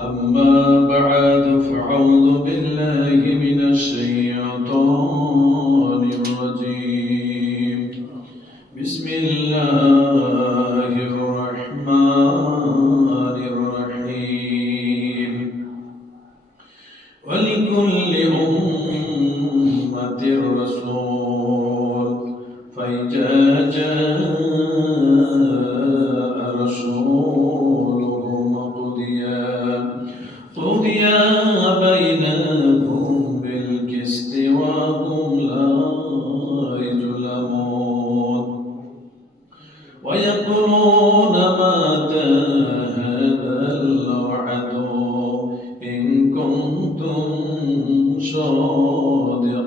أما بعد فأعوذ بالله من الشيطان الرجيم. بسم الله الرحمن الرحيم. ولكل أمة رسول فإذا جاء رسولهم قضي بينهم بالقسط وهم لا يظلمون ويقولون متى هذا الوعد إن كنتم صادقين.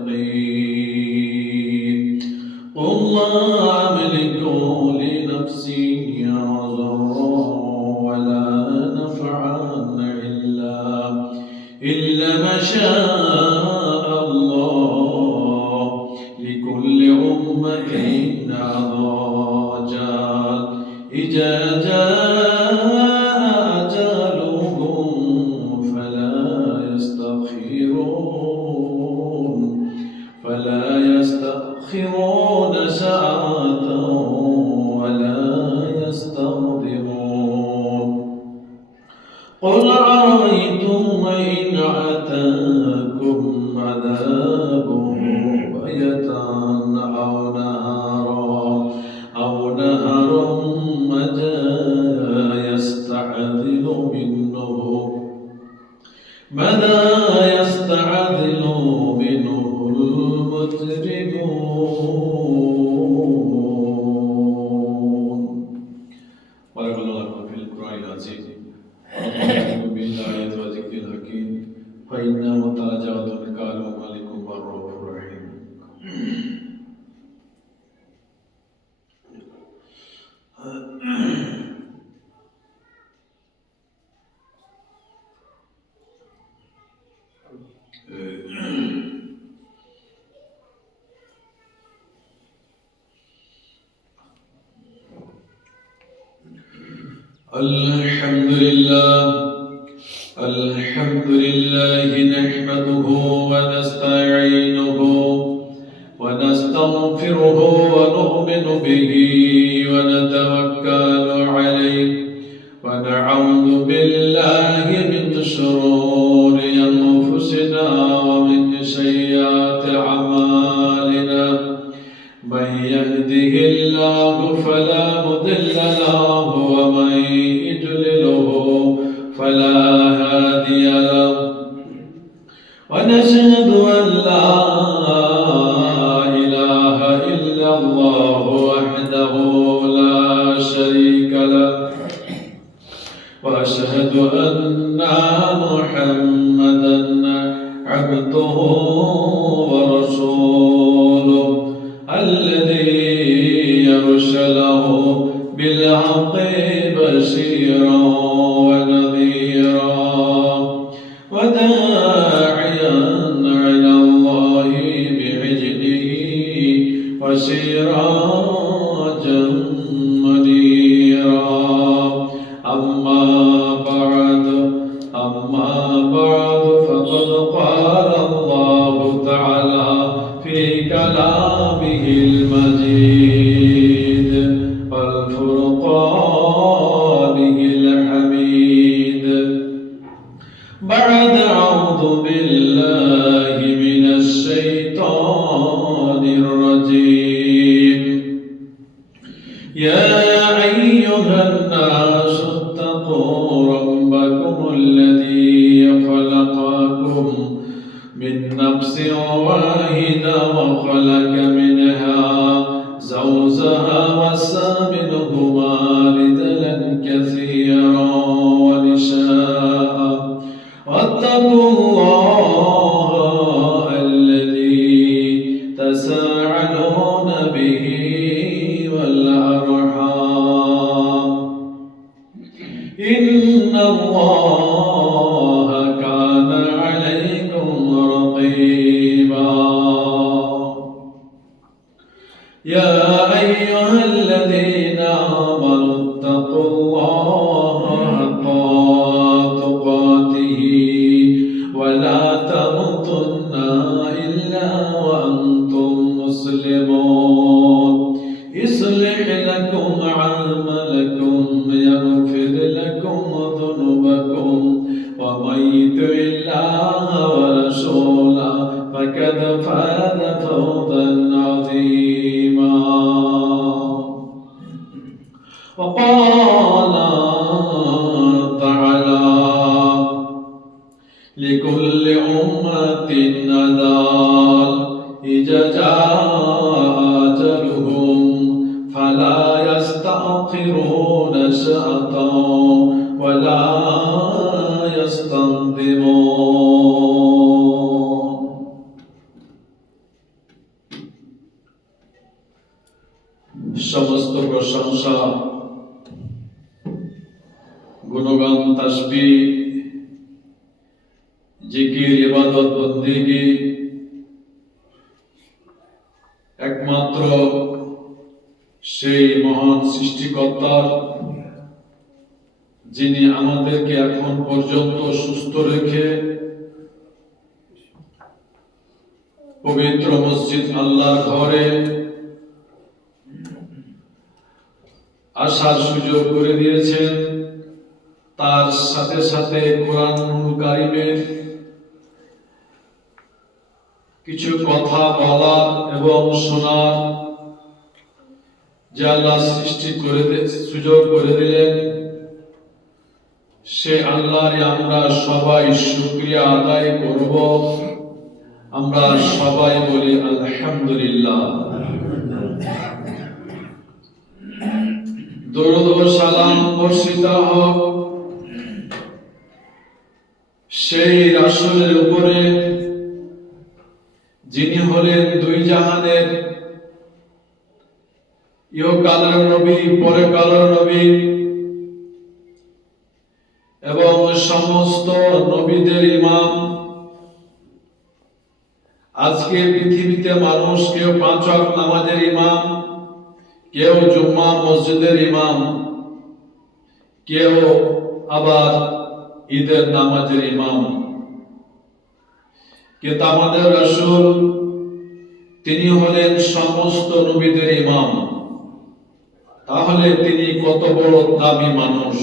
قل لا أملك لنفسي ضرا ولا نفعا إلا ما شاء الله لكل أمة أجل إذا جاء أجلهم فلا يستأخرون ساعة ولا يستقدمون. قل أرأيتم إن أتاكم عذابه بيتا أو نهرا متى يستعذل منه المجرمون. بارك الله لكم في القرآن العظيم. بالآيات وذكر الحكيم فإنا مترجعة قالوا مالك الرؤوف الرحيم. الحمد لله نحمده ونستعينه ونستغفره ونؤمن به ونتوكل عليه ونعوذ بالله من شرور أنفسنا ومن سيئات أعمالنا. من يهده الله فلا مضل له ومن يضلله فلا هادي له. ونشهد أن لا إله إلا الله وحده لا شريك له وأشهد أن محمدا عبده ورسوله الذي يرسله بالحق بشيرا ونذيرا وداعيا إلى الله بإذنه وسراجا منيرا. أما بعد فقد قال الله تعالى في كلامه المجيد والفرقانه الحميد بعد أعوذ بالله من الشيطان الرجيم. يا أيها الناس اتقوا ربكم الذي خلقكم من نفس واحدة وخلق منها زوجها وبث منهما رجالا كثيرا ونساء واتقوا الله الذي تساءلون به والأرحام إن الله كان عليكم رقيبا. يا أيها الذين آمنوا اتقوا الله حق تقاته ولا تموتن إلا وأنتم مسلمون يصلح لكم أعمالكم يغفر لكم ذنوبكم ومن يطع الله ورسوله فقد فاز فوزا عظيما وقال تعالى لكل أمة أجل إذا جاء أجلهم فلا يستأخرون ساعة ولا يستقدمون সমস্ত প্রশংসা গুণগান তাসবিহ জিকির ইবাদত বন্দেগী একমাত্র সেই মহান সৃষ্টিকর্তার, যিনি আমাদেরকে এখন পর্যন্ত সুস্থ রেখে পবিত্র মসজিদ আল্লাহর ঘরে আসার সুযোগ করে দিয়েছেন। তার সাথে সাথে কোরআনুল কারীমের কিছু কথা বলার এবং শোনার যে আল্লাহ সৃষ্টি করে সুযোগ করে দিলেন, সে আল্লাহরই আমরা সবাই শুকরিয়া আদায় করব। আমরা সবাই বলি আলহামদুলিল্লাহ। দরুদ ও সালাম বর্ষিত হোক সেই রাসূলের উপরে, যিনি হলেন দুই জাহানের ইহকালের নবী, পরকালের নবী এবং সমস্ত নবীদের ইমাম। আজকে পৃথিবীতে মানুষ কেউ 5 ওয়াক্ত নামাজের ইমাম, কেউ জুম্মা মসজিদের ইমাম, কেউ আবার ঈদের নামাজের ইমাম। কিন্তু আমাদের রাসূল তিনি হলেন সমস্ত নবীদের ইমাম। তাহলে তিনি কত বড় দামি মানুষ।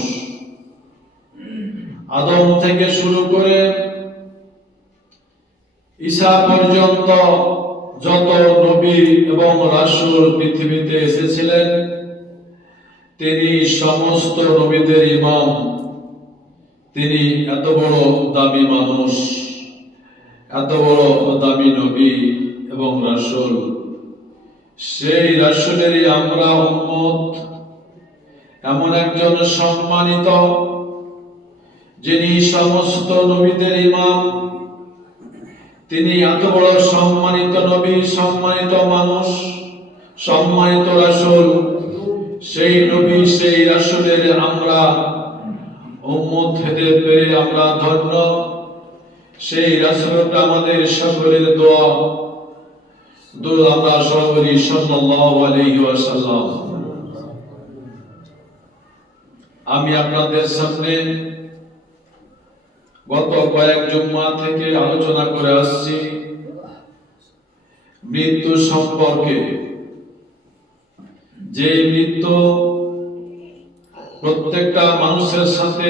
আদম থেকে শুরু করে ঈসা পর্যন্ত যত নবী এবং রাসূল পৃথিবীতে এসেছিলেন, তিনি সমস্ত নবীদের ইমাম। তিনি এত বড় দামি মানুষ, এত বড় দামি নবী এবং রাসূল। সেই রাসূলেরই আমরা উম্মত। এমন একজন সম্মানিত, যিনি সমস্ত নবীদের ইমাম, তিনি এত বড় সম্মানিত নবী, সম্মানিত মানুষ, সম্মানিত রাসূল। সেই নবী, সেই রাসূলের আমরা উম্মত হতে পেরে আমরা ধন্য। সেই রাসূলটা আমাদের সকলের দোয়া। আমরা সবাই সাল্লাল্লাহু আলাইহি ওয়াসাল্লাম। আমি আপনাদের সামনে গত কয়েক জুম্মা থেকে আলোচনা করে আসছি মৃত্যু সম্পর্কে। যে মৃত্যু প্রত্যেকটা মানুষের সাথে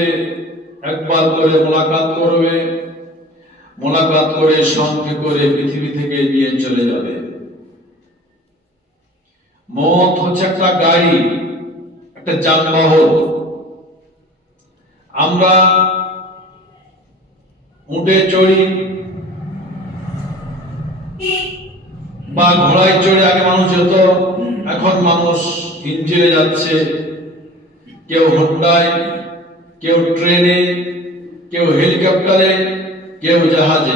একবার করে মোলাকাত করবে, মোলাকাত করে সঙ্গে করে পৃথিবী থেকে নিয়ে চলে যাবে। মওত হচ্ছে একটা গাড়ি, একটা যানবাহন। আমরা উঠে চড়ি বা ঘোড়ায় চড়ে, আগে মানুষ যেত, এখন মানুষ ইঞ্জিনে যাচ্ছে। কেউ হোন্ডায়, কেউ ট্রেনে, কেউ হেলিকপ্টারে, কেউ জাহাজে।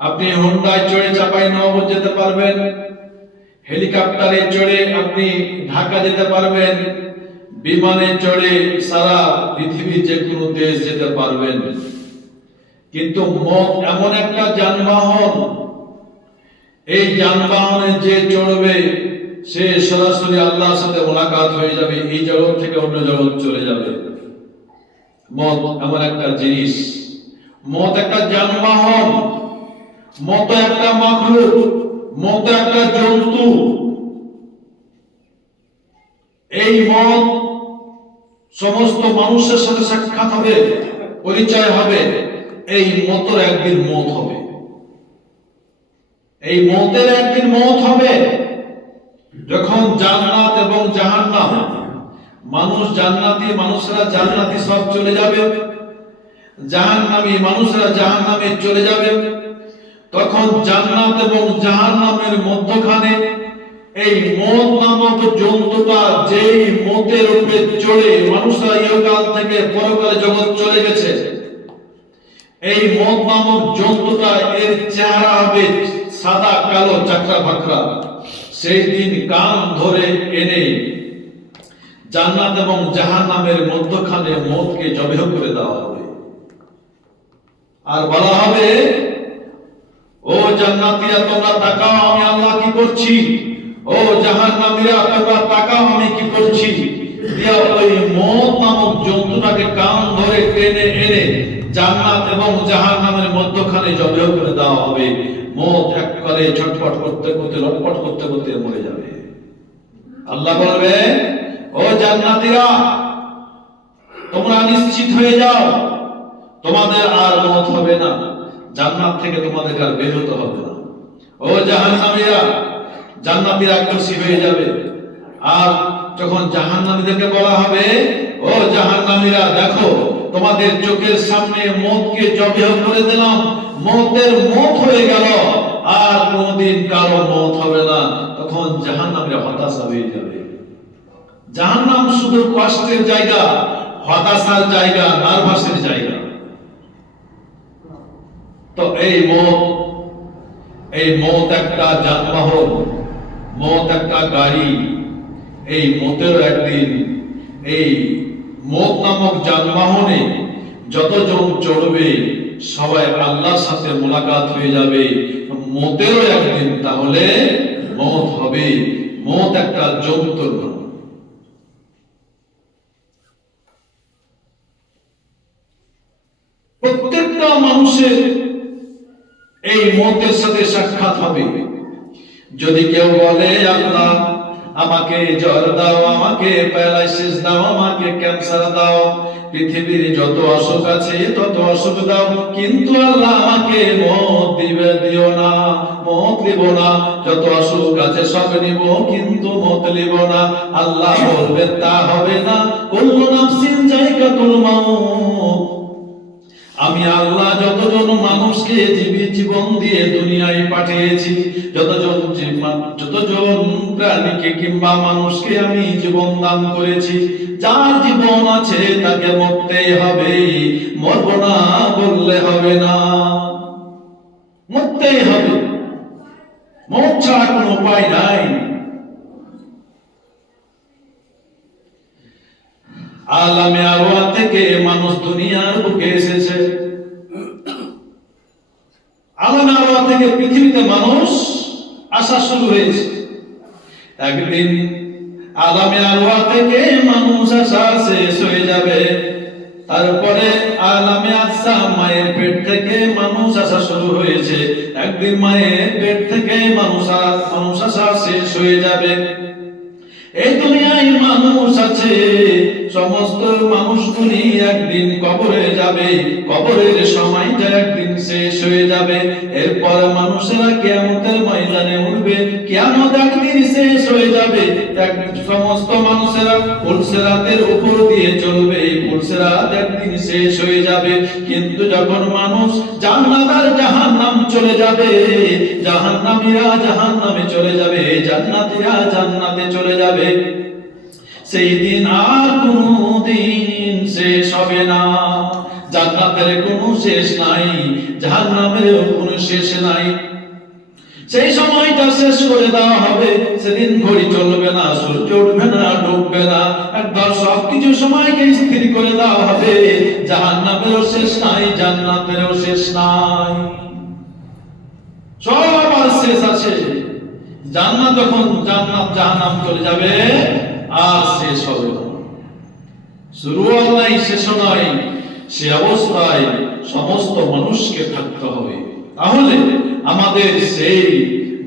আপনি হোন্ডায় চড়ে চাঁপাইনবাবগঞ্জ যেতে পারবেন, হেলিকপ্টারে চড়ে আপনি ঢাকা যেতে পারবেন, বিমানে চড়ে সারা পৃথিবীর যে কোনো দেশ যেতে পারবেন। কিন্তু মত এমন একটা যানবাহন, এই যানবাহনে যে চড়বে সে সরাসরি আল্লাহর সাথে মোলাকাত হয়ে যাবে, এই জগৎ থেকে অন্য জগৎ চলে যাবে। মত এমন একটা জিনিস, মত একটা যানবাহন, মত একটা মাখলুক, মত একটা জন্তু। এই মত সমস্ত মানুষের সাথে সাক্ষাৎ হবে, পরিচয় হবে। এই মতের একদিন মত হবে, এই মতের একদিন মত হবে যখন জান্নাত এবং জাহান্নাম, মানুষ জান্নাতি, মানুষরা জান্নাতি সব চলে যাবে, জাহান্নামী মানুষরা জাহান্নামে চলে যাবে। তখন জান্নাত এবং জাহান্নামের মধ্যখানে এই মত নামক জন্তুটা, যেই মতের উপরে চড়ে মানুষরা ইহকাল থেকে পরকালে জগৎ চলে গেছে, এই মত নামক জন্তুটা, এর চেহারা হবে সাদা কালো চাকরা বাকরা। সেই দিন কান ধরে এনে জান্নাত এবং জাহান্নামের মধ্যখানে মতকে জবেহ করে দেওয়া হবে, আর বলা হবে, ও জান্নাতীরা তোমরা তাকাও আমি আল্লাহ কি করছি, ও জাহান্নামীরা তোমরা তাকাও আমি কি করছি। দিয়া ওই মত নামক জন্তুটাকে কান ধরে টেনে এনে জান্নাত এবং জাহান্নামের মধ্যখানে জবেহ করে দেওয়া হবে। মত একবারে ছটফট করতে করতে, লটপট করতে করতে মরে যাবে। আল্লাহ বলবে, ও জান্নাতীরা তোমরা নিশ্চিত হয়ে যাও, তোমাদের আর মত হবে না, জান্নাত থেকে তোমাদের আর বের হতে হবে না। ও জাহান্নামীরা, জান্নাতীরা খুশি হয়ে যাবে। আর যখন জাহান্নামীদেরকে বলা হবে, ও জাহান্নামীরা দেখো তোমাদের চোখের সামনে মতকে জবেহ করে দিলাম, মতের মত হয়ে গেল, আর কোনদিন কারো মত হবে না। তখন জাহান্নামীরা হতাশা হয়ে যাবে। জাহান্নাম শুধু কষ্টের জায়গা, হতাশার জায়গা, নার্ভাসের জায়গা। তো এই মত একটা যানবাহন, মত একটা গাড়ি। এই মতের একদিন এই মত নামক যানবাহনে যতজন চড়বে সবাই আল্লাহর সাথে মোলাকাত হয়ে যাবে। মতেরও একদিন তাহলে মত হবে। মত একটা যন্ত্র না। প্রত্যেকটা মানুষের এই মতের সাথে সাক্ষাৎ হবে। যদি কেউ বলে আল্লাহ আমাকে জ্বর দাও, আমাকে প্যারালাইসিস দাও, আমাকে ক্যান্সার দাও, পৃথিবীর যত অসুখ আছে তত অসুখ দাও, কিন্তু আল্লাহ আমাকে মত দিও না, মত নিব না। যত অসুখ আছে সব নিব, কিন্তু মত নিব না। আল্লাহ বলবেন তা হবে না। কুল্লু নাফসিন যায়কাতুল মাউত। আমি আল্লাহ যতজন মানুষকে জীবন দিয়ে দুনিয়ায় পাঠিয়েছি, যতজন প্রাণীকে কিংবা মানুষকে আমি জীবন দান করেছি, যার জীবন আছে তাকে মরতেই হবে। মরব না বললে হবে না, মরতেই হবে। মত ছাড়া কোনো উপায় নাই। আলামে আরওয়াহ থেকে মানুষ দুনিয়ার বুকে এসেছে। আলামে আরওয়াহ থেকে পৃথিবীতে মানুষ আসা শুরু হয়েছে। একদিন আলামে আরওয়াহ থেকে মানুষ আসা শেষ হয়ে যাবে। তারপরে আলামে আসা, মায়ের পেট থেকে মানুষ আসা শুরু হয়েছে। একদিন মায়ের পেট থেকে মানুষ আসা শেষ হয়ে যাবে। এই দুনিয়ায় মানুষ আছে, সমস্ত মানুষগুলি একদিন কবরে যাবে। কবরের সময়টা একদিন শেষ হয়ে যাবে। এরপর মানুষেরা কিয়ামতের ময়দানে উঠবে। কিয়ামত একদিন শেষ হয়ে যাবে। সমস্ত মানুষেরা পুলসিরাতের উপর দিয়ে চলবে। পুলসিরাত একদিন শেষ হয়ে যাবে। কিন্তু যখন মানুষ জান্নাত আর জাহান্নাম চলে যাবে, জাহান্নামীরা জাহান্নামে চলে যাবে, জান্নাতীরা জান্নাতে চলে যাবে, সেই দিন আর কোনদিন শেষ হবে না। জান্নাতের কোনো শেষ নাই, জাহান্নামের কোনো শেষ নাই। সেই সময়টা শেষ করে দেওয়া হবে। সেদিন ঘড়ি চলবে না, সূর্য উঠবে না, ডুববে না, একবার সবকিছু সময়কে স্থির করে দেওয়া হবে। জাহান্নামেরও শেষ নাই, জান্নাতেরও শেষ নাই, সবার শেষ আছে। জান্নাত যখন জান্নাত জাহান্নাম চলে যাবে আর শেষ হবে না, শুরুও নাই শেষও নাই, সে অবস্থায় সমস্ত মানুষকে থাকতে হবে। তাহলে আমাদের সেই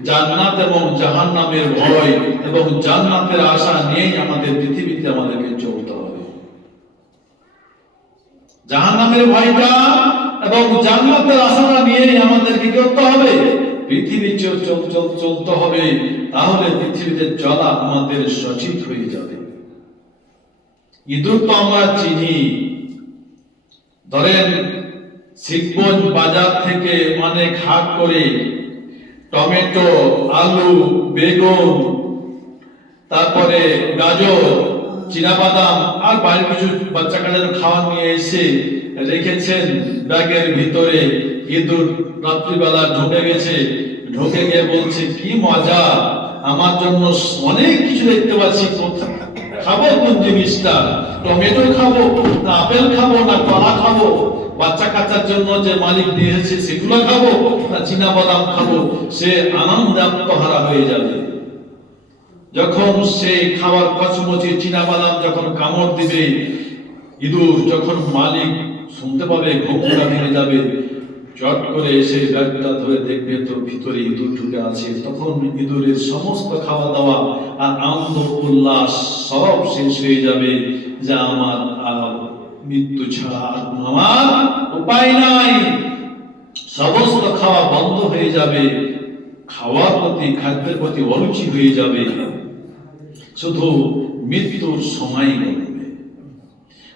জান্নাত এবং জাহান্নামের ভয় এবং জান্নাতের আশা নিয়েই আমাদের পৃথিবীতে আমাদেরকে চলতে হবে। জাহান্নামের ভয়টা এবং জান্নাতের আশাটা নিয়েই আমাদেরকে করতে হবে, পৃথিবী চলতে হবে। তাহলে পৃথিবীতে চলা আমাদের সঠিক হয়ে যাবে। ইঁদুর তো আমরা চিনি, ধরেন শিবগঞ্জ বাজার থেকে অনেক হাট করে টমেটো, আলু, বেগুন, তারপরে গাজর, চীনাবাদাম আর বাইরে কিছু বাচ্চা কাচ্চাদের খাওয়া নিয়ে এসে রেখেছেন ব্যাগের ভিতরে। ইঁদুর রাত্রিবেলা ঢুকে গেছে, ঢুকে গিয়ে বলছে কি মজা, আমার জন্য অনেক কিছু দেখতে পাচ্ছি, খাবো কোন জিনিসটা, টমেটো খাবো না আপেল খাবো না কলা খাবো, বাচ্চা কাচ্চার জন্য যে মালিক দিয়েছে সেগুলো খাবো না চীনা বাদাম খাবো, সে আনন্দে আত্মহারা হয়ে যাবে। যখন সে খাবার কচমচি চীনা বাদাম যখন কামড় দিবে, ইঁদুর যখন মালিক শুনতে পাবে ঘুমটা ভেঙে যাবে, চট করে এসে ব্যাগটা ধরে দেখবে তো ভিতরে ইঁদুর ঢুকে আছে। তখন ইঁদুরের সমস্ত খাওয়া দাওয়া আর আনন্দ উল্লাস সব শেষ হয়ে যাবে, যে আমার আর মৃত্যু ছাড়া আমার উপায় নাই, সমস্ত খাওয়া বন্ধ হয়ে যাবে, খাওয়ার প্রতি খাদ্যের প্রতি অরুচি হয়ে যাবে, শুধু মৃত্যুর সময় বলবে।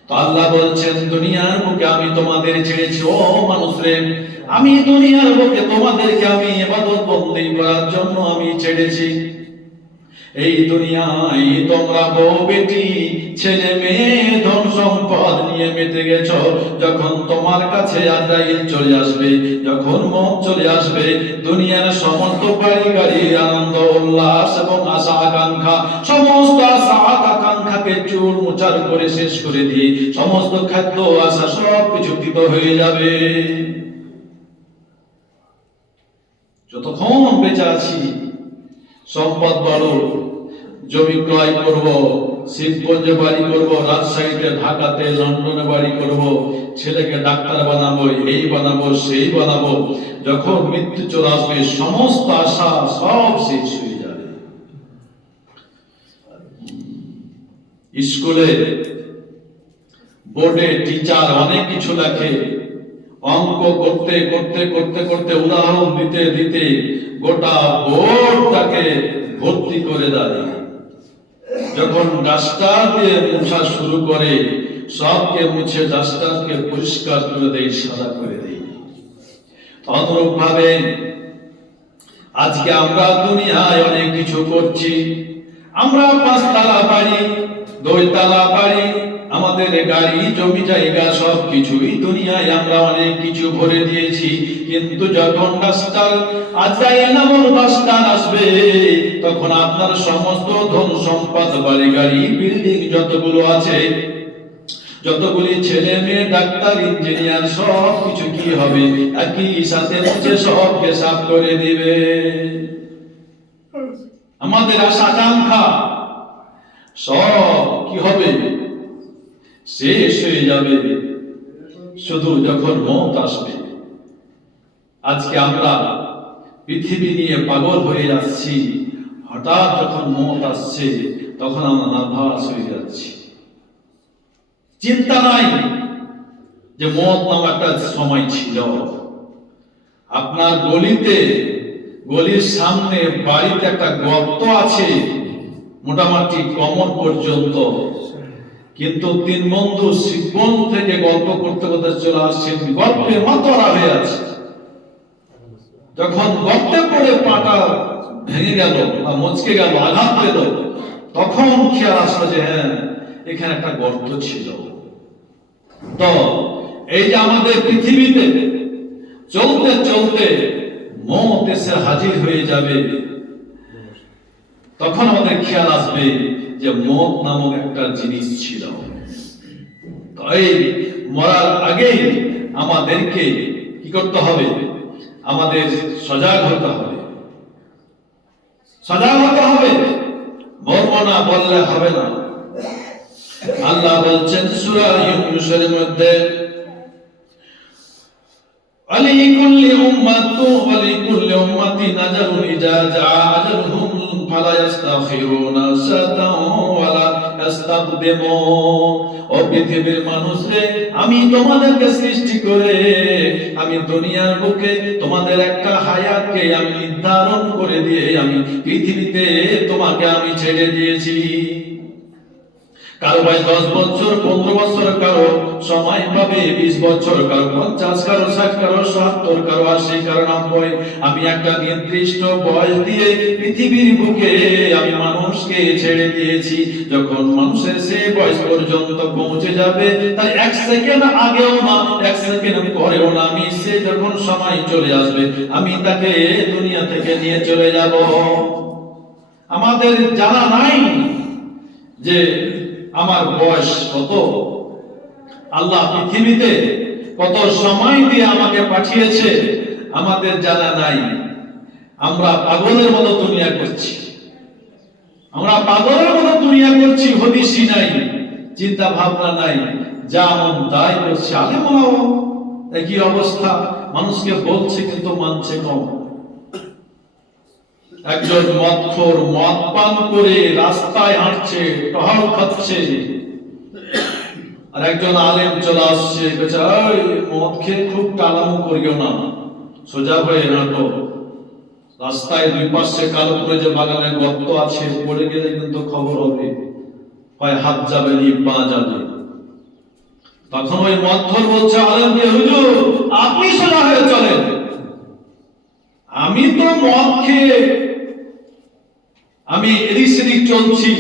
তো আল্লাহ বলছেন দুনিয়ার বুকে আমি তোমাদের ছেড়েছি, ও মানুষরে, আমি দুনিয়ার বুকে তোমাদেরকে আমি ইবাদত বন্দেগী করার জন্য আমি ছেড়েছি। এই দুনিয়ায় তোমরা বউ বেটি ছেলে মেয়ে ধন সম্পদ নিয়ে মেতে গেছো, যখন তোমার কাছে আজরাইল চলে আসবে, যখন মওত চলে আসবে, দুনিয়ার সমস্ত বাড়ি গাড়ি আনন্দ উল্লাস এবং আশা আকাঙ্ক্ষা, সমস্ত আশা আকাঙ্ক্ষাকে চুর মুচার করে শেষ করে দিয়ে সমস্ত খাদ্য আশা সব কিছু দিত হয়ে যাবে। যতক্ষণ বেঁচে আছি সম্পদ বড়, জমি ক্রয় করব, শিবগঞ্জে বাড়ি করব, রাজশাহীতে, ঢাকাতে, লন্ডনে বাড়ি করব, ছেলেকে ডাক্তার বানাবো, এই বানাবো সেই বানাবো, যখন মৃত্যু চলে আসবে সমস্ত আশা সব শেষ হয়ে যাবে। স্কুলে বোর্ডে টিচার অনেক কিছু লেখে, অঙ্ক করতে করতে করতে করতে উদাহরণ দিতে দিতে গোটা বোর্ডটাকে ভর্তি করে দেয়। যখন ডাস্টার দিয়ে মুছা শুরু করে, সবকে মুছে ডাস্টারকে পরিষ্কার করে দেয়, সাদা করে দেয়। অনুরূপ ভাবে আজকে আমরা দুনিয়ায় অনেক কিছু করছি, আমরা 5 তলা বাড়ি, 2 তলা বাড়ি, আমাদের গাড়ি জমি জায়গা সব কিছুই দুনিয়ায় আমরা অনেক কিছু ভরে দিয়েছি। কিন্তু যখন ডাস্টার আজরাইল নামক ডাস্টার আসবে, তখন আপনার সমস্ত ধন সম্পদ বাড়ি গাড়ি বিল্ডিং যতগুলো আছে, যতগুলি ছেলে মেয়ে ডাক্তার ইঞ্জিনিয়ার সব কিছু কি হবে, একই সাথে মুছে সব হিসাব করে দিবে। আমাদের আশা আকাঙ্ক্ষা সব কি হবে, শেষ হয়ে যাবে শুধু যখন মওত আসবে। আজকে আমরা পৃথিবী নিয়ে পাগল হয়ে যাচ্ছি, হঠাৎ যখন মওত আসছে তখন আমরা নার্ভাস হয়ে যাচ্ছি। চিন্তা নাই যে মওত নামে একটা সময় ছিল। আপনার গলির সামনে বাড়িতে একটা গর্ত আছে মোটামুটি কোমর পর্যন্ত, কিন্তু 3 বন্ধু শিবগঞ্জ থেকে গল্প করতে করতে চলে আসছেন, গল্পে মাতোয়ারা হয়ে আছে। যখন গর্তে পড়ে পাটা ভেঙে গেল বা মচকে গেল, আঘাত পেল, তখন খেয়াল আসলো যে হ্যাঁ, এখানে একটা গর্ত ছিল। তো এই যে আমাদের পৃথিবীতে চলতে চলতে মওত এসে হাজির হয়ে যাবে, তখন আমাদের খেয়াল আসবে যে মওত নামক একটা জিনিস ছিল। তাই মরার আগেই আমাদেরকে কি করতে হবে, আমাদের সজাগ হতে হবে। সজাগ হতে হবে, মরবো না বললে হবে না। আল্লাহ বলছেন সূরা ইউনূসের মধ্যে, আলিকুল্লি উম্মাতিন আজালুন ইজা জাআ আজালুহুম ফালা ইস্তাখিরুনা সাতাও ওয়ালা ইস্তাকদিমুন। ও পৃথিবীর মানুষরে, আমি তোমাদেরকে সৃষ্টি করে আমি দুনিয়ার বুকে তোমাদের একটা হায়াতকে আমি নির্ধারণ করে দিয়ে আমি পৃথিবীতে তোমাকে আমি ছেড়ে দিয়েছি। কারো ভাই 10 বছর, 15 বছর, কারো সময় পাবে 20 বছর, কারো 50, কারো 60, কারো 70, কারো 80, কারো 90। আমি একটা নির্দিষ্ট বয়স দিয়ে পৃথিবীর বুকে আমি মানুষকে ছেড়ে দিয়েছি। যখন মানুষের সেই বয়স পর্যন্ত পৌঁছে যাবে, তাই 1 সেকেন্ড আগেও না 1 সেকেন্ড পরেও না, আমি সে যখন সময় চলে আসবে আমি তাকে দুনিয়া থেকে নিয়ে চলে যাব। আমাদের জানা নাই যে আমার বয়স কত, আল্লাহ পৃথিবীতে কত সময় দিয়ে আমাকে পাঠিয়েছে আমাদের জানা নাই। আমরা পাগলের মতো দুনিয়া করছি, আমরা পাগলের মতো দুনিয়া করছি, হদিসই নাই, চিন্তা ভাবনা নাই, যা মন তাই করছে। আলেমরাও একই অবস্থা, মানুষকে বলছে কিন্তু মানছে কম। একজন মদখোর মদ পান করে রাস্তায় হাঁটছে, টহল খাচ্ছে, আর একজন আলেম চলে আসছে, মদ খেয়ে খুব টালামো করিও না, সোজা হয়ে হাঁটো। রাস্তায় দুই পাশে কালো করে যে বাগানে গর্ত আছে, পড়ে গেলে কিন্তু খবর হবে, হয় হাত যাবে নি পা যাবে। তখন ওই মদখোর বলছে আলেমকে, হুজুর আপনি সোজা হয়ে চলেন, আমি তো মদ খেয়ে আমি এদিক সেদিক চলছি,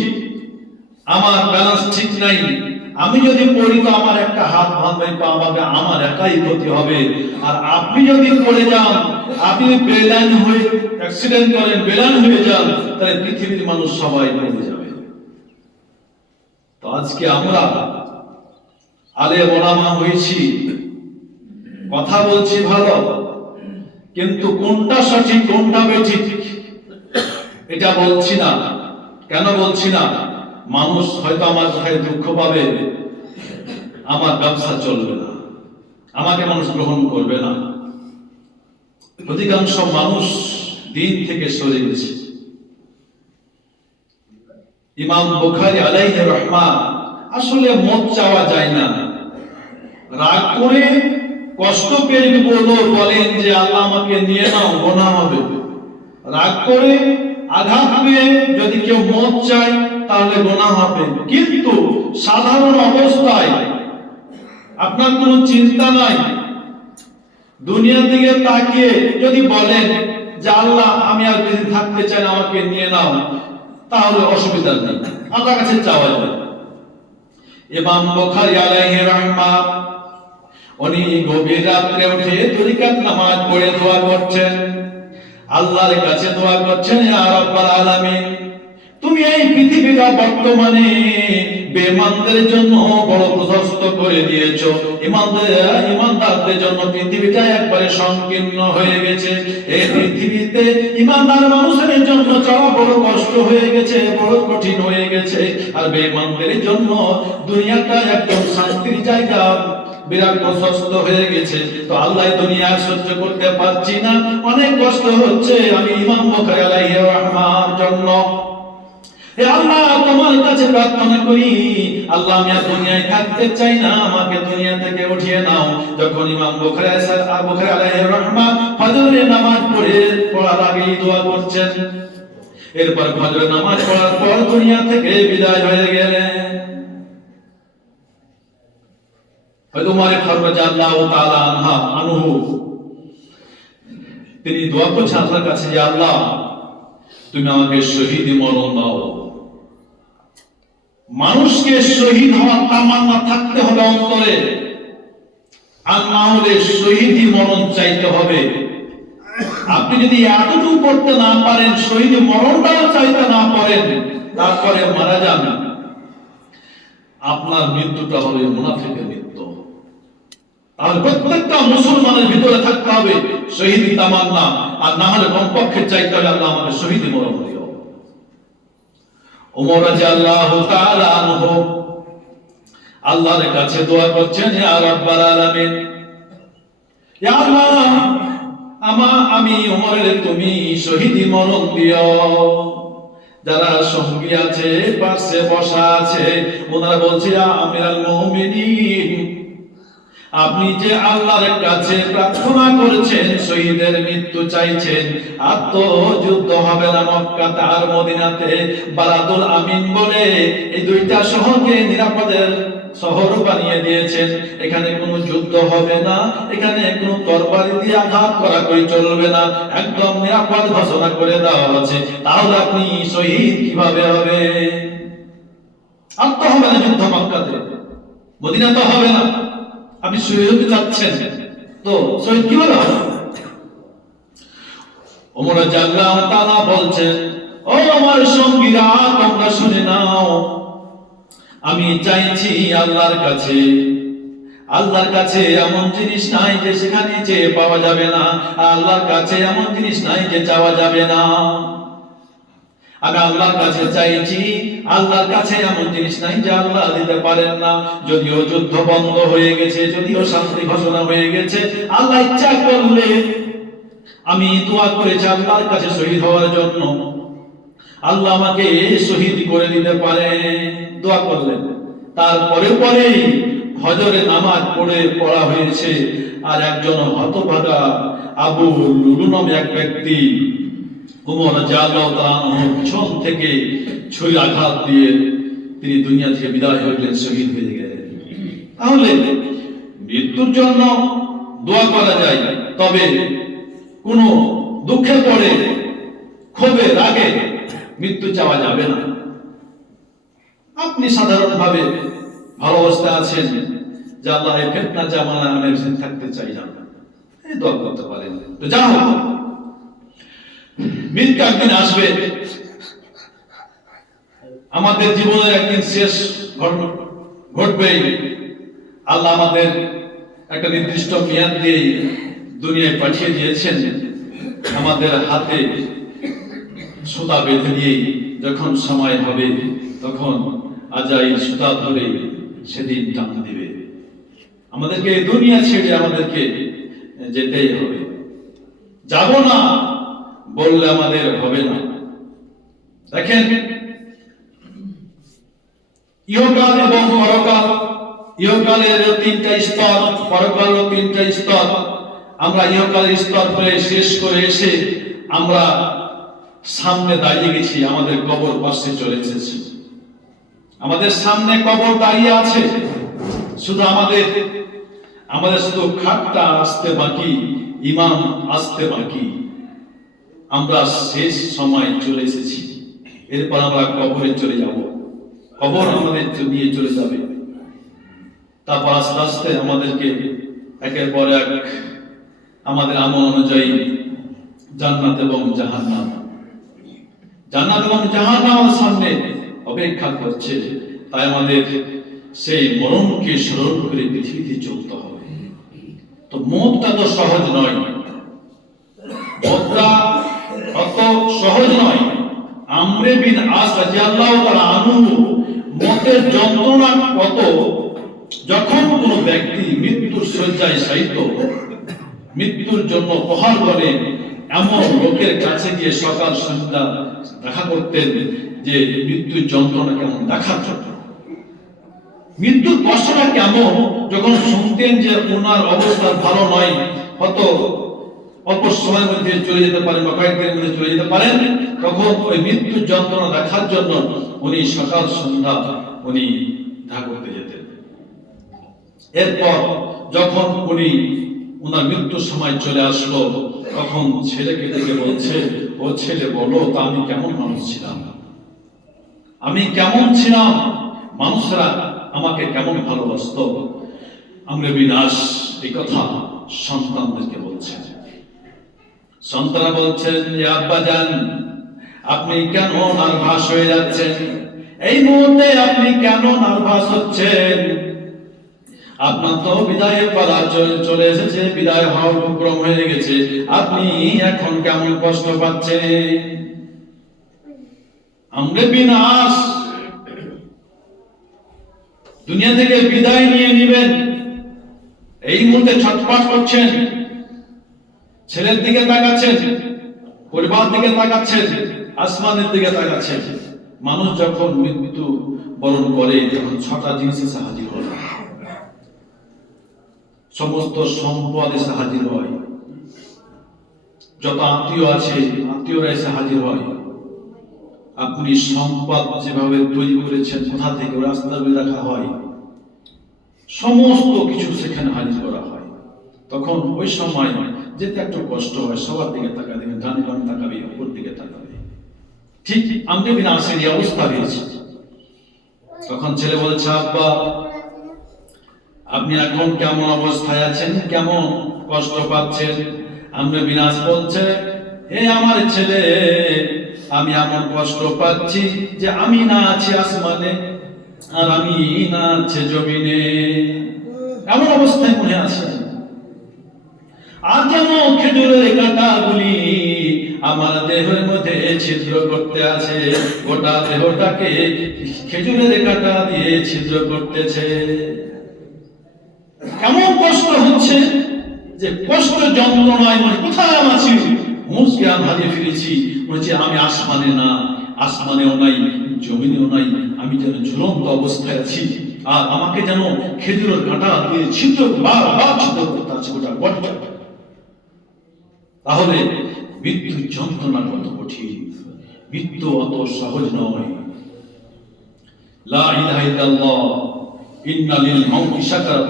আমার ব্যালেন্স ঠিক নাই, আমি যদি পড়ি তো আমার একটা হাত ভাঙবে, পা ভাঙবে, আমার একাই ক্ষতি হবে। আর আপনি যদি পড়ে যান, আপনি বেলান হয়ে অ্যাক্সিডেন্ট করেন, বেলান হয়ে যান, তাহলে পৃথিবীর মানুষ সবাই মরে যাবে। তো আজকে আমরা আলেম ওলামা হয়েছি, কথা বলছি ভালো, কিন্তু কোনটা সঠিক কোনটা বেঠিক এটা বলছি না। কেন বলছি না? মানুষ হয়তো আমার কথায় দুঃখ পাবে, আমার ব্যবসা চলবে না, আমাকে মানুষ গ্রহণ করবে না। অধিকাংশ মানুষ দিন থেকে সরে গেছে। ইমাম বুখারী আলাইহি রাহমাহ, আসলে মদ চাওয়া যায় না, রাগ করে কষ্ট পেয়ে বলেন যে আল্লাহ আমাকে নিয়ে নাও, গুনাহ হবে। রাগ করে আঘাত পেয়ে যদি কেউ মদ চায় তাহলে গুনাহ হবে। কিন্তু সাধারণ অবস্থায় আপনার কোনো চিন্তা নাই, দুনিয়ার দিকে তাকিয়ে যদি বলেন যে আল্লাহ আমি আর বেশি থাকতে চাই না, আমাকে নিয়ে নাও, তাহলে অসুবিধা নেই, আল্লাহর কাছে চাওয়া যায়। ইমাম বুখারী আলাইহি রাহমাহ উনি গভীর রাত্রে উঠে 2 রাকাত নামাজ পড়ে দোয়া করছেন, আল্লাহর কাছে দোয়া করছেন, ইয়া রাব্বাল আলামিন, তুমি এই পৃথিবীটা বর্তমানে বেঈমানদের জন্য বড় প্রশস্ত করে দিয়েছো, ঈমানদারদের জন্য পৃথিবীটা একবারে সংকীর্ণ হয়ে গেছে। এই পৃথিবীতে ঈমানদার মানুষের জন্য চলা বড় কষ্ট হয়ে গেছে, বড় কঠিন হয়ে গেছে। আর বেঈমানদের জন্য দুনিয়াটা একদম শান্তির জায়গা, বিরাট প্রশস্ত হয়ে গেছে। তো আল্লাহ দুনিয়া সহ্য করতে পারছি না, অনেক কষ্ট হচ্ছে, আমি ইমাম বুখারী আলাইহি রাহমার জন্য হে আল্লাহ তোমার কাছে প্রার্থনা করি, আল্লাহ আমি আর দুনিয়ায় থাকতে চাই না, আমাকে দুনিয়া থেকে উঠিয়ে নাও। যখন ইমাম বুখারী আলাইহি রাহমাহ ফজরের নামাজ পড়ার আগে দোয়া করছেন, এরপর ফজরের নামাজ পড়ার পর দুনিয়া থেকে বিদায় হয়ে গেলেন। উমর ফারুক রাদিয়াল্লাহু তাআলা আনহু তিনি দোয়া করছেন আল্লাহর কাছে, যে আল্লাহ তুমি আমাকে শহীদি মরণ দাও। মানুষকে শহীদ হওয়ার তামান্না থাকতে হবে অন্তরে, আর না হলে শহীদি মরণ চাইতে হবে। আপনি যদি এতটুকু করতে না পারেন, শহীদি মরণটাও চাইতে না পারেন, তারপরে মারা যান, আপনার মৃত্যুটা হবে মুনাফিকের মৃত্যু। আর প্রত্যেকটা মুসলমানের ভিতরে থাকতে হবে শহীদি তামান্না, আর না হলে কমপক্ষে চাইতে হবে আল্লাহ আমাকে শহীদি মরণ দিও। ওমর রাদিয়াল্লাহু তাআলা আনহু আল্লাহর কাছে দোয়া করছেন, ইয়া রাব্বাল আলামিন, ইয়া আল্লাহ, আমি ওমরের তুমি শহীদি মরণ দিও। যারা সঙ্গী আছে, পাশে বসা আছে, ওনারা বলছে, ইয়া আমিরাল মুমিনিন, আপনি যে আল্লাহর কাছে প্রার্থনা করেছেন, শহীদের মৃত্যু চাইছেন, আর তো যুদ্ধ হবে না মক্কাতে আর মদিনাতে, বালাদুল আমিন বলে এই দুইটা শহরকে নিরাপদের শহর বানিয়ে দিয়েছেন। এখানে কোনো যুদ্ধ হবে না, এখানে কোনো তরবারি দিয়ে আঘাত করা কই চলবে না, একদম নিরাপদ ঘোষণা করে দেওয়া আছে। তাহলে আপনি শহীদ কিভাবে হবে? আর তো হবে না যুদ্ধ মক্কাতে, মদিনা তো হবে না, আপনি শহীদ হতে যাচ্ছেন, তো শহীদ কিভাবে হবে? ওমর রাদিয়াল্লাহু তাআলা বলছেন, ও আমার সঙ্গীরা, তোমরা শুনে নাও, আমি চাইছি আল্লাহর কাছে এমন জিনিস নাই যে সেখানে চেয়ে পাওয়া যাবে না, আল্লাহর কাছে এমন জিনিস নাই যে চাওয়া যাবে না। আমি আল্লাহর কাছে চাইছি, আল্লাহর কাছে এমন জিনিস নাই যে আল্লাহ দিতে পারেন না। যদিও যুদ্ধ বন্ধ হয়ে গেছে, যদিও শান্তি ঘোষণা হয়ে গেছে, আল্লাহ ইচ্ছা করলে, আমি দোয়া করেছি আল্লাহর কাছে শহীদ হওয়ার জন্য, আল্লাহ আমাকে শহীদ করে দিতে পারে, দোয়া করলেন। তারপরে ফজরে নামাজ পড়া হয়েছে, আর একজন হতভাগা আবু লুলু নামে এক ব্যক্তি ওমর রাদিয়াল্লাহু তাআলা পিছন থেকে ছুরি আঘাত দিয়ে তিনি দুনিয়া থেকে বিদায় হলেন, শহীদ হয়ে গেলেন। তাহলে মৃত্যুর জন্য দোয়া করা যায়, তবে কোনো দুঃখে পড়ে, ক্ষোভে, রাগে মৃত্যু চাওয়া যাবে না। আপনি সাধারণভাবে ভালো অবস্থায় আছেন, যে আল্লাহ এই ফিতনা জামানায় আমি থাকতে চাই না, এই দোয়া করতে পারেন। তো যাও, মৃত্যু একদিন আসবে, আমাদের জীবনের একদিন শেষ ঘটবে। আল্লাহ আমাদের একটা নির্দিষ্ট মেয়াদ দিয়ে দুনিয়ায় পাঠিয়ে দিয়েছেন, আমাদের হাতে সুতা বেঁধে দিয়ে যখন সময় হবে তখন আজাইল সুতা ধরে সেদিন টান দিবে। আমাদেরকে দুনিয়া ছেড়ে আমাদেরকে যেতেই হবে, যাব না বললে আমাদের হবে না। দেখেন, ইহকাল এবং পরকাল, ইহকালের তিনটা স্তর, পরকালের তিনটা স্তর। আমরা ইহকালের স্তর শেষ করে এসে আমরা সামনে দাঁড়িয়ে গেছি, আমাদের কবর পাশে চলে এসেছি, আমাদের সামনে কবর দাঁড়িয়ে আছে, শুধু আমাদের শুধু খাটটা আসতে বাকি, ইমাম আসতে বাকি। আমরা শেষ সময় চলে এসেছি, এরপর আমরা কবরে চলে যাব, কবর আমাদের নিয়ে চলে যাবে। তারপর আস্তে আস্তে আমাদেরকে একের পর এক আমাদের আমল অনুযায়ী জান্নাত এবং জাহান্নাম, জান্নাত এবং জাহান্নাম আমাদের সামনে অপেক্ষা করছে। তাই আমাদের সেই মরণকে স্মরণ করে পৃথিবীতে চলতে হবে। তো মওতটা তো সহজ নয়, মওতটা অত সহজ নয়। আমরে বিন আস রাদিয়াল্লাহু তাআলা আনহু মওতের যন্ত্রণা কত, যখন কোনো ব্যক্তি মৃত্যুর শয্যায় শায়িত, মৃত্যুর জন্য প্রহার করে, এমন লোকের কাছে গিয়ে সকাল সন্ধ্যা দেখা করতেন যে মৃত্যুর যন্ত্রণা কেমন, দেখার জন্য মৃত্যুর কষ্টটা কেমন। যখন শুনতেন যে ওনার অবস্থা ভালো নয়, হয়তো অল্প সময়ের মধ্যে চলে যেতে পারেন বা কয়েকদিনের মধ্যে চলে যেতে পারেন, তখন ওই মৃত্যুর যন্ত্রণা দেখার জন্য উনি সকাল সন্ধ্যা উনি দেখা করতে যেতেন। এরপর যখন ওনার মৃত্যুর সময় চলে আসলো, তখন ছেলেকে ডেকে বলছে, ও ছেলে বলো তা আমি কেমন মানুষ ছিলাম, আমি কেমন ছিলাম, মানুষরা আমাকে কেমন ভালোবাসতো। আমরে বিন আস এই কথা সন্তানদেরকে বলছেন। সন্তানরা বলছেন, যে আব্বাজান আপনি কেন নার্ভাস হয়ে যাচ্ছেন, এই মুহূর্তে আপনি কেন নার্ভাস হচ্ছেন? আপনার তো বিদায়ের পালা চলে এসেছে, বিদায় হওয়ার উপক্রম হয়ে গেছে, আপনি এখন কেমন কষ্ট পাচ্ছেন? আমরে বিন আস দুনিয়া থেকে বিদায় নিয়ে নেবেন, এই মুহূর্তে ছটফট করছেন, ছেলের দিকে তাকাচ্ছেন, পরিবার দিকে তাকাচ্ছেন, আসমানের দিকে তাকাচ্ছেন। মানুষ যখন মৃত্যু বরণ করে তখন 6টা জিনিস এসে হাজির হয়। সমস্ত সম্পদ এসে হাজির হয়, যত আত্মীয় আছে আত্মীয়রা এসে হাজির হয়। আপনি সম্পদ যেভাবে তৈরি করেছেন, কোথা থেকে রাস্তা রাখা হয়, সমস্ত কিছু সেখানে হাজির করা হয়। তখন ওই সময় যেতে একটু কষ্ট হয়, সবার দিকে তাকা দেবেন, ডানে বামে তাকাবে, উপর দিকে তাকাবে। ঠিক আমরে বিন আসের এই অবস্থা হয়েছে। তখন ছেলে বলছে, আব্বা আপনি এখন কেমন অবস্থায় আছেন, কেমন কষ্ট পাচ্ছেন? আমরে বিন আস বলছে, হে আমার ছেলে, আমি এমন কষ্ট পাচ্ছি যে আমি না আছি আসমানে আর আমি না আছে জমিনে, এমন অবস্থায় মনে আছে। আর যেন খেজুরের কাঁটাগুলি আমার দেহের মধ্যে ছিদ্র করতে আছে, গোটা দেহটাকে খেজুরের কাঁটা দিয়ে ছিদ্র করতেছে। এমন কষ্ট হচ্ছে যে কষ্ট যন্ত্রণায় মানে কোথায় আমি আছি, মুসকে হারিয়ে ফিরেছি, বলছে আমি আসমানে না, আসমানেও নাই, জমিনেও নাই, আমি যেন ঝুলন্ত অবস্থায় আছি। আর আমাকে যেন খেজুরের কাঁটা দিয়ে ছিদ্র বারবার ছিদ্র করতে আছে গোটা বডিটা। তাহলে মৃত্যুর যন্ত্রণা কত কঠিন, মৃত্যু অত সহজ নয়। লা ইলাহা ইল্লাল্লাহ ইন্না লিল মাউতি সাকারাত,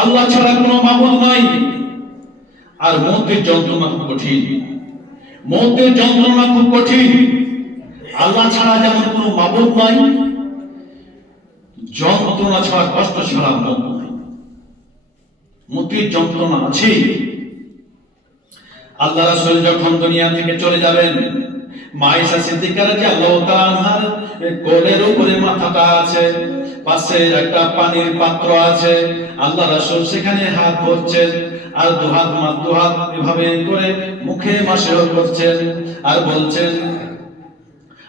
আল্লাহ ছাড়া কোনো মাবুদ নাই। আর মৌতের যন্ত্রণা খুব কঠিন, মৌতের যন্ত্রণা খুব কঠিন। আল্লাহ ছাড়া যেমন কোনো মাবুদ নাই, যন্ত্রণা ছাড়া, কষ্ট ছাড়া মৌত নাই। মৌতের যন্ত্রণা আছেই। আল্লাহ রাসূল যখন দুনিয়া থেকে চলে যাবেন, মা আয়েশা সিদ্দিকা রাদিয়াল্লাহু তাআলা আনহার কোলের উপরে মাথাটা আছে, পাশে একটা পানির পাত্র আছে। আল্লাহ রাসূল সেখানে হাত ধরছেন আর দুহাত এভাবে করে মুখে মাসেও করছেন আর বলছেন,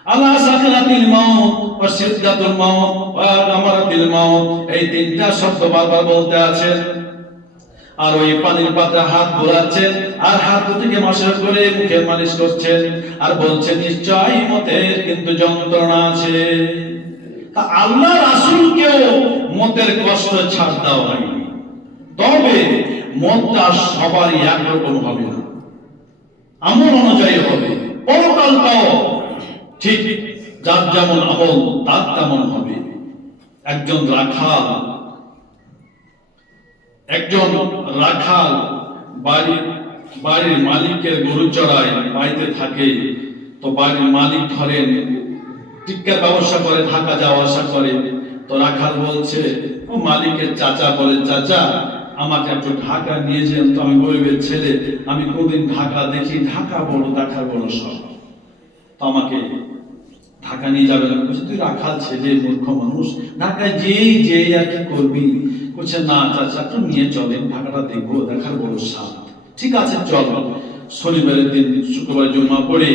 আল্লাহ সাকরাতিল মাউত ওয়া সিদ্দাতুল মাউত ওয়া আমারাতিল মাউত, এই তিনটা শব্দ বারবার বলতে আছেন। আর ওই পানির পাত্রে হাত ঘোরাচ্ছেন আর হাত দুটিকে মাসাজ করে মুখে মালিশ করছেন আর বলছেন, নিশ্চয় মতের কিন্তু যন্ত্রণা আছে। তা আল্লাহ রাসূলকেও মতের কষ্ট ছাড় দেওয়া হয়নি। তবে মতটা সবারই একরকম হবে না, আমল অনুযায়ী হবে। পরকালটাও ঠিক যার যেমন আমল তার তেমন হবে। একজন রাখাল বাড়ির মালিকের গরু চড়ায়, বাড়িতে থাকে, তো বাড়ির মালিক ধরেন টিক্কার ব্যবসা করে, ঢাকা যাওয়া আসা করে। তো রাখাল বলছে, ও মালিকের চাচা বলে, চাচা আমাকে একটু ঢাকা নিয়ে যান তো, আমি গরিবের ছেলে, আমি কোনদিন ঢাকা দেখি, ঢাকা বড় দেখার বড় শখ, তো আমাকে ঢাকা নিয়ে যাবে না। বলছে, তুই রাখাল ছেলে, মূর্খ মানুষ, ঢাকায় যেই আর কি করবি? বলছে, না চাচা একটু নিয়ে চলেন, ঢাকাটা দেখবো, দেখার বড় সাথ। ঠিক আছে চল। শনিবারের দিন, শুক্রবার জুম্মা পড়ে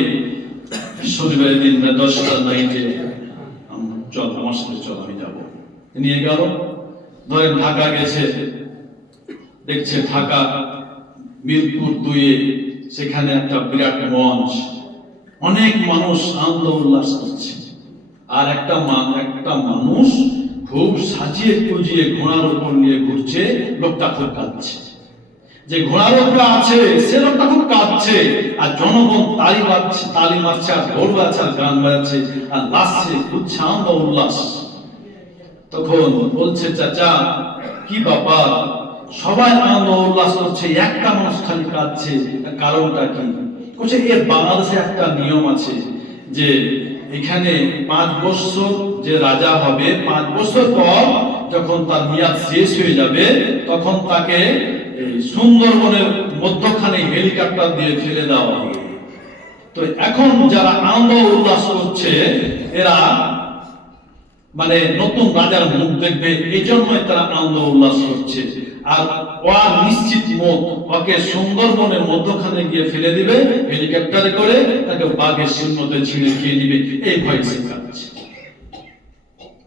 শনিবারের দিন 10টা নাইটে চল আমার সাথে, চল আমি যাবো। নিয়ে গেল। ধরেন ঢাকা গেছে, দেখছে ঢাকা মিরপুর 2-এ সেখানে একটা বিরাট মঞ্চ, অনেক মানুষ আনন্দ উল্লাস করছে। আর একটা মানুষ খুব সাজিয়ে গুজিয়ে ঘোড়ার উপর নিয়ে ঘুরছে, লোকটা খুব কাঁদছে। যে ঘোড়ার উপরে আছে সে লোকটা খুব কাঁদছে, আর জনগণ তালি মারছে আর ঢোল বাজছে আর গান বাজছে আর নাচছে, ঘুরছে, আনন্দ উল্লাস। তখন বলছে, চাচা কি ব্যাপার, সবাই আনন্দ উল্লাস করছে, একটা মানুষ খালি কাঁদছে, কারণটা কি? বলছে, এর বাংলাদেশে একটা নিয়ম আছে যে এখানে 5 বছর যে রাজা হবে, 5 বছর পর যখন তার মেয়াদ শেষ হয়ে যাবে, তখন তাকে সুন্দরবনের মধ্যখানে হেলিকপ্টার দিয়ে ফেলে দেওয়া হবে। তো এখন যারা আনন্দ উল্লাস করছে, এরা মানে নতুন রাজার মুখ দেখবে, এই জন্যই তারা আনন্দ উল্লাস করছে। আর নিশ্চিত মত ওকে সুন্দরবনের মধ্যখানে গিয়ে ফেলে দিবে হেলিকপ্টারে করে, তাকে বাঘের সিংহতে ছিঁড়ে খেয়ে নিবে, এই ভয় সে খাচ্ছে।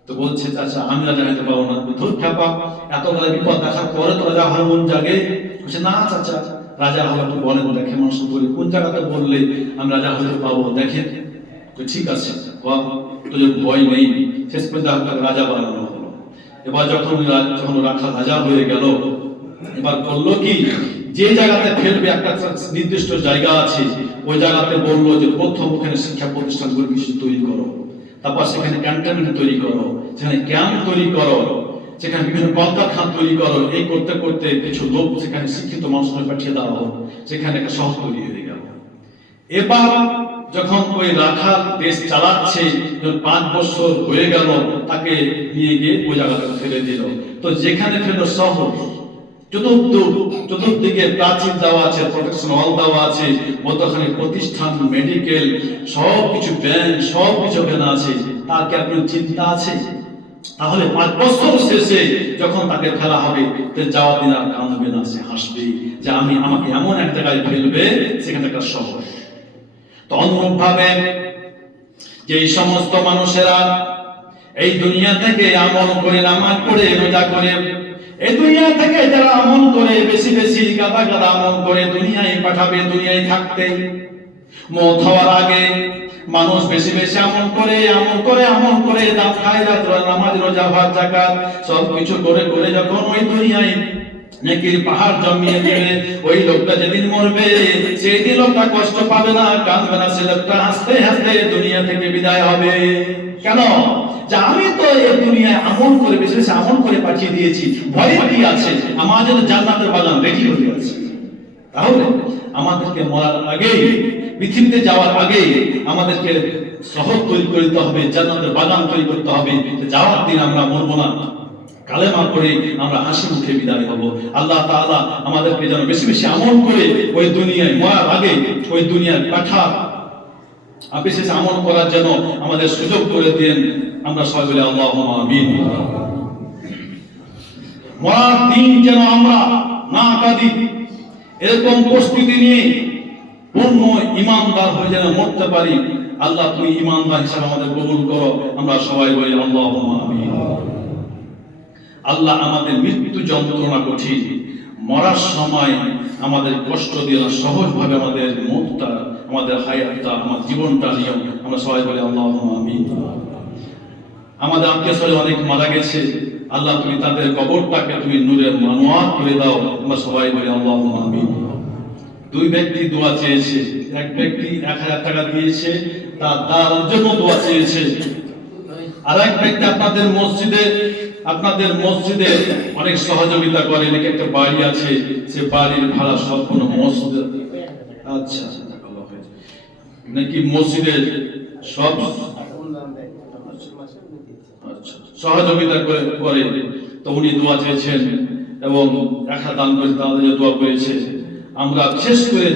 তো বলছে চাচা আমি রাজা হইতে পারবো না। ধুর খ্যাপা, এতগুলো বিপদ দেখার পরে তো রাজা হওয়ার মন জাগে? বলছে না চাচা, রাজা হলে তো বলেন, দেখে মানুষ বলি কোন জায়গাতে বললে আমি রাজা হতে পারবো দেখেন। তো ঠিক আছে, তোদের ভয় নেই। শেষ পর্যন্ত রাজা বানানো হলো। এবার যখন রাখা রাজা হয়ে গেল, এবার করলো কি, যে জায়গাতে ফেলবে একটা নির্দিষ্ট জায়গা আছে, ওই জায়গাতে বললো যে প্রথম ওখানে শিক্ষা প্রতিষ্ঠানগুলো কিছু তৈরি করো, তারপর সেখানে ক্যান্টনমেন্ট তৈরি করো, সেখানে ক্যাম্প তৈরি করো, সেখানে বিভিন্ন কলকারখানা তৈরি করো। এই করতে করতে কিছু লোক সেখানে শিক্ষিত মানুষদের পাঠিয়ে দেওয়া হলো, সেখানে একটা শহর তৈরি হয়ে গেল। এবার যখন ওই রাখাল দেশ চালাচ্ছে, 5 বছর হয়ে গেল, তাকে নিয়ে গিয়ে ওই জায়গাতে ফেলে দিল। তো যেখানে ফেলো শহর, চতুর্দিকে প্রাচীর দেওয়া আছে, প্রোটেকশন ওয়াল দেওয়া আছে, মধ্যখানে প্রতিষ্ঠান, মেডিকেল, সবকিছু ব্যাংক, সবকিছু ওখানে আছে। তার কি আপনার চিন্তা আছে? তাহলে 5 বছর শেষে যখন তাকে ফেলা হবে, যাওয়ার দিন আর কাঁদবে না, সে হাসবে যে আমাকে এমন এক জায়গায় ফেলবে সেখানে একটা শহর। তো অনুরূপভাবে যে এই সমস্ত মানুষেরা এই দুনিয়া থেকে আমল করে, নামাজ পড়ে, রোজা করে, এই দুনিয়া থেকে যারা আমল করে, বেশি বেশি গাদা গাদা আমল করে দুনিয়ায় পাঠাবে, দুনিয়ায় থাকতে মওত হওয়ার আগে মানুষ বেশি বেশি আমল করে দাম খায়, নামাজ, রোজা, হজ, যাকাত সবকিছু করে করে যখন ওই দুনিয়ায় নেকির পাহাড় জমিয়ে দেবে, ওই লোকটা যেদিন মরবে সেই দিন লোকটা কষ্ট পাবে না, কাঁদবে না, সে লোকটা হাসতে হাসতে দুনিয়া থেকে বিদায় হবে। কেন? যে আমি তো এই দুনিয়ায় আমল করে, বেশি বেশি আমল করে পাঠিয়ে দিয়েছি, ভয় কি আছে? আমাদের জান্নাতের বাগান রেডি হয়ে আছে। তাহলে আমাদেরকে মরার আগে, পৃথিবীতে যাওয়ার আগে আমাদেরকে শহর তৈরি করতে হবে, জান্নাতের বাগান তৈরি করতে হবে, যাওয়ার দিন আমরা মরবো না, কালেমা পড়ে আমরা হাসি মুখে বিদায় হব। আল্লাহ তাআলা আমাদেরকে যেন বেশি বেশি আমল করে ওই দুনিয়ায় মরার আগে ওই দুনিয়ার পাঠা বিশেষ আমল করার জন্য আমাদের সুযোগ করে দেন। আমরা সবাই বলি আল্লাহুম্মা আমিন। মরার দিন যেন আমরা না কাঁদি, এরকম প্রস্তুতি নিয়ে পূর্ণ ঈমানদার হয়ে যেন মরতে পারি। আল্লাহ তুমি ঈমানদার হিসেবে আমাদের কবুল করো। আমরা সবাই বলি আল্লাহুম্মা আমিন। আল্লাহ আমাদের মৃত্যু যন্ত্রণা কঠিন, মরার সময় আমাদের কষ্ট দিয়ে না, সহজভাবে আমাদের মৌতটা, আমাদের হায়াতটা, আমার জীবনটা নিয়ে আমরা সবাই বলি আল্লাহুম্মা আমিন। আমাদের আত্মীয়-স্বজন অনেক মারা গেছে, আল্লাহ তুমি তাদের কবরটাকে তুমি নূরে মানোয়ার করে দাও। আমরা সবাই বলি আল্লাহুম্মা আমিন। 2 ব্যক্তি দোয়া চেয়েছে, এক ব্যক্তি 1000 টাকা দিয়েছে, তার জন্য দোয়া চেয়েছে। আর এক ব্যক্তি আপনাদের মসজিদে অনেক সহযোগিতা করে, নাকি একটা বাড়ি আছে, সে বাড়ির ভাড়া সম্পূর্ণ মসজিদ, আচ্ছা নাকি মসজিদের সব সহযোগিতা করে। তো উনি দোয়া চেয়েছেন এবং 1000 দান করে তাদের দোয়া করেছে। আমরা বিশেষ করে